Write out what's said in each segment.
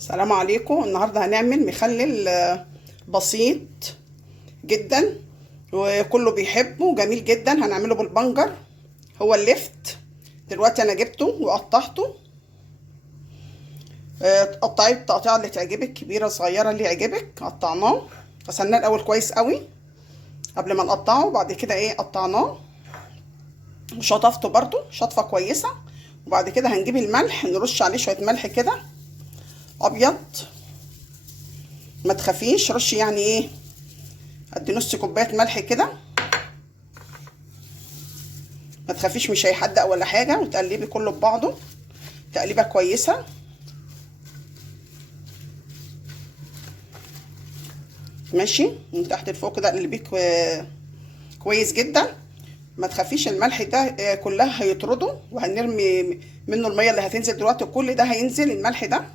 السلام عليكم. النهارده هنعمل مخلل بسيط جدا وكله بيحبه، جميل جدا. هنعمله بالبنجر، هو اللفت. دلوقتي انا جبته وقطعته. قطعيه التقطيعه اللي تعجبك، كبيره صغيره اللي يعجبك. قطعناه، غسلناه الاول كويس قوي قبل ما نقطعه، وبعد كده قطعناه وشطفته برضو شطفه كويسه. وبعد كده هنجيب الملح، نرش عليه شويه ملح كده ابيض. ما تخافيش، رش يعني قد نص كوبايه ملح كده. ما تخافيش، مش هيحدق ولا حاجه. وتقلبي كله ببعضه تقليبه كويسه. ماشي، من تحت لفوق كده قلبيه كويس جدا. ما تخافيش، الملح ده كلها هيطرده، وهنرمي منه الميه اللي هتنزل دلوقتي. كل ده هينزل الملح ده.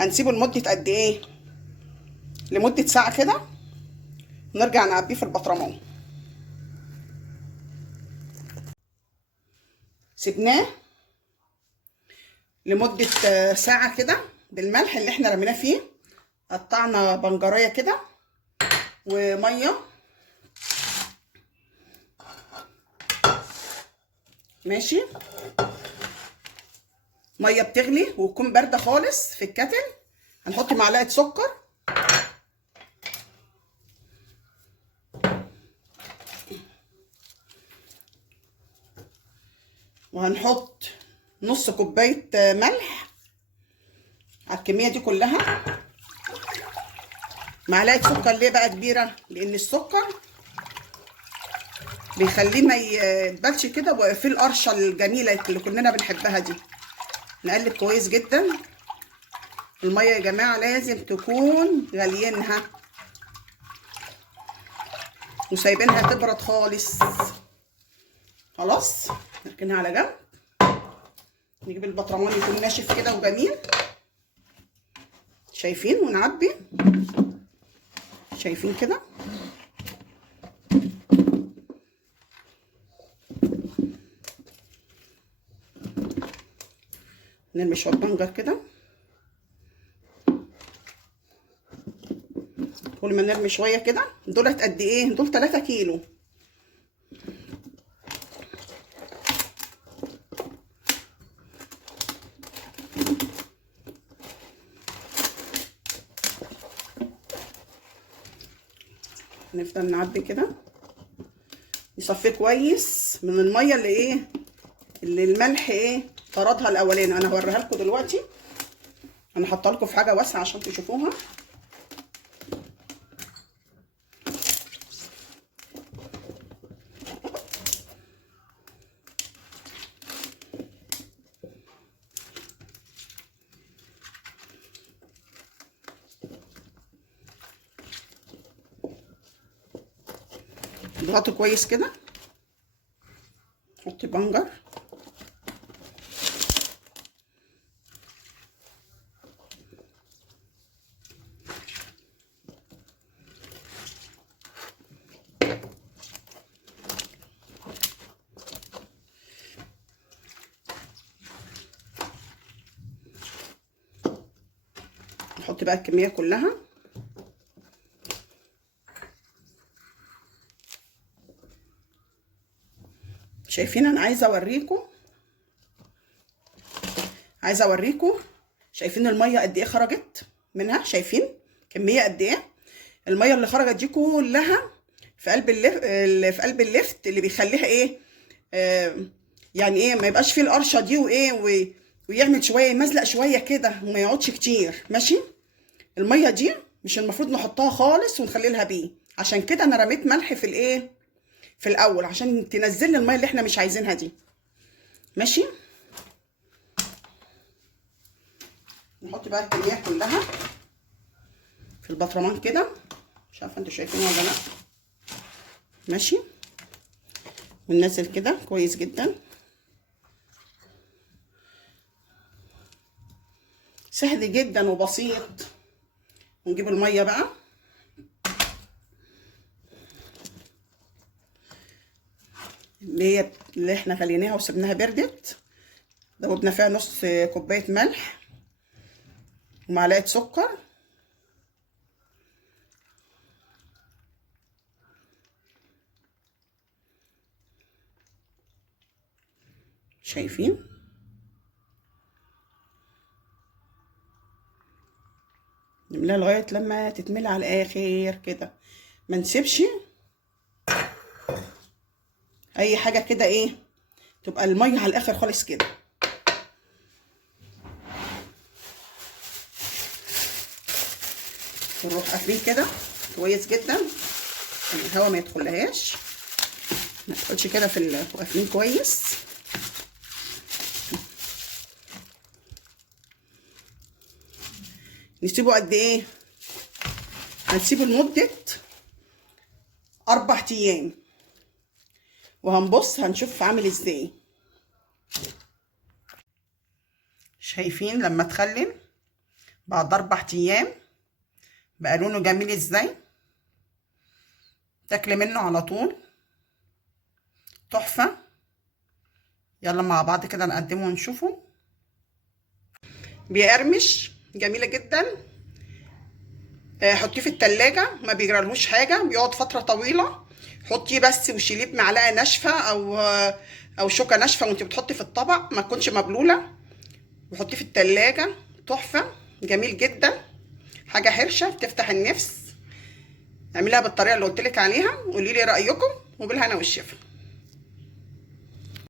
هنسيبه لمده قد لمده ساعه كده، نرجع نعبيه في البطرمان. سيبناه لمده ساعه كده بالملح اللي احنا رميناه فيه. قطعنا بنجريه كده وميه. ماشي، ميه بتغلي وتكون بارده خالص في الكتل. هنحط معلقه سكر، وهنحط نص كوبايه ملح على الكميه دي كلها. معلقه سكر ليه بقى كبيره؟ لان السكر بيخليه ما يتبلش كده، ويبقى فيه القرشه الجميله اللي كلنا بنحبها دي. نقلب كويس جدا. الميه يا جماعه لازم تكون غاليينها وسايبينها تبرد خالص. خلاص، نركنها على جنب. نجيب البطرمان يكون ناشف كده وجميل. شايفين؟ ونعبي. شايفين كده؟ نرمي شويه بنجر كده. كل ما نرمي شويه كده. دولت قد ايه؟ دول 3 كيلو. نفضل نعبي كده، نصفيه كويس من الميه اللي الملح طردها الاولاني. انا هوريها لكم دلوقتي. انا حاطه لكم في حاجه واسعه عشان تشوفوها. اضغطوا كويس كده. حطي بنجر. نحط بقى الكميه كلها. شايفين؟ انا عايزه اوريكم. شايفين الميه قد ايه خرجت منها؟ شايفين كميه قد ايه؟ الميه اللي خرجت دي كلها في قلب اللفت اللي بيخليها يعني ما يبقاش فيه القرشه دي ويعمل شويه، يمزلق شويه كده وما يقعدش كتير. ماشي، الميه دي مش المفروض نحطها خالص ونخلي لها بيه. عشان كده انا رميت ملح في الاول، عشان تنزل لي الميه اللي احنا مش عايزينها دي. ماشي، نحط بقى الكميه كلها في البطرمان كده. مش عارفه انتوا شايفينها ولا لا. ماشي، وننزل كده كويس جدا. سهل جدا وبسيط. ونجيب الميه بقى. اللي احنا غليناها وسبناها بردت. دوبنا فيها نص كوبايه ملح. ومعلقه سكر. شايفين؟ نملاها لغايه لما تتملي على الاخر كده، ما نسيبش اي حاجه كده ايه، تبقى الميه على الاخر خالص كده. نروح قافلين كده كويس جدا عشان الهواء ما يدخلهاش، ما تدخلش كده في وقافلين كويس. نسيبه قد ايه؟ هنسيبه لمده 4 ايام، وهنبص هنشوف عامل ازاي. شايفين لما تخلل بعد 4 ايام بقى لونه جميل ازاي؟ تاكلي منه على طول، تحفه. يلا مع بعض كده نقدمه ونشوفه. بيقرمش، جميله جدا. حطيه في التلاجة، ما بيجرالهوش حاجه، بيقعد فتره طويله. حطيه بس وشيليه بمعلقه ناشفه او شوكه ناشفه وانت بتحطي في الطبق، ما تكونش مبلوله، وحطيه في التلاجة. تحفه، جميل جدا، حاجه حرشه بتفتح النفس. اعمليها بالطريقه اللي قلت لك عليها، قولي لي رايكم، وبالهنا والشفا.